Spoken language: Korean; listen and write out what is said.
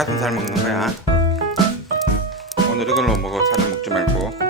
닭가슴살 먹는 거야. 오늘 이걸로 먹어. 사료 먹지 말고.